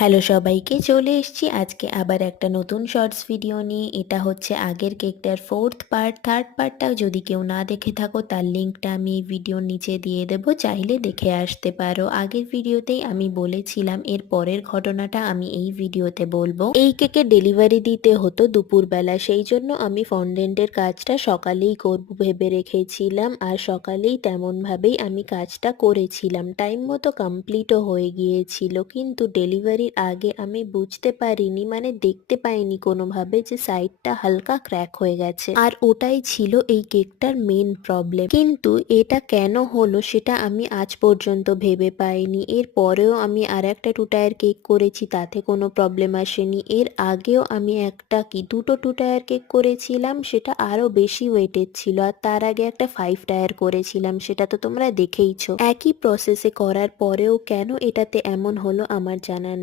Hello সবাইকে, চলে এসেছি আজকে আবার একটা নতুন শর্টস ভিডিও নিয়ে। এটা হচ্ছে আগের কেকটার ফোর্থ পার্ট। থার্ড পার্টটা যদি কেউ না দেখে থাকো তার লিঙ্কটা আমি এই ভিডিওর নিচে দিয়ে দেবো, চাইলে দেখে আসতে পারো। আগের ভিডিওতেই আমি বলেছিলাম এর পরের ঘটনাটা আমি এই ভিডিওতে বলবো। এই কেকের ডেলিভারি দিতে হতো দুপুরবেলা, সেই জন্য আমি ফন্ডেন্টের কাজটা সকালেই করবো ভেবে রেখেছিলাম, আর সকালেই তেমনভাবেই আমি কাজটা করেছিলাম। টাইম মতো কমপ্লিটও হয়ে গিয়েছিল, কিন্তু ডেলিভারির আগে আমি বুঝতে পারিনি, মানে দেখতে পাইনি কোনোভাবে যে সাইডটা হালকা ক্র্যাক হয়ে গেছে, আর ওটাই ছিল এই কেকটার মেন প্রবলেম। কিন্তু এটা কেন হলো সেটা আমি আজ পর্যন্ত ভেবে পাইনি। এর পরেও আমি আর একটা 2 টায়ার কেক করেছি, তাতে কোনো প্রবলেম আসেনি। এর আগেও আমি দুটো 2 টায়ার কেক করেছিলাম, সেটা আরো বেশি ওয়েটের ছিল। আর তার আগে একটা 5 টায়ার করেছিলাম, সেটা তো তোমরা দেখেইছো। একই প্রসেসে করার পরেও কেন এটাতে এমন হলো আমার জানা নেই।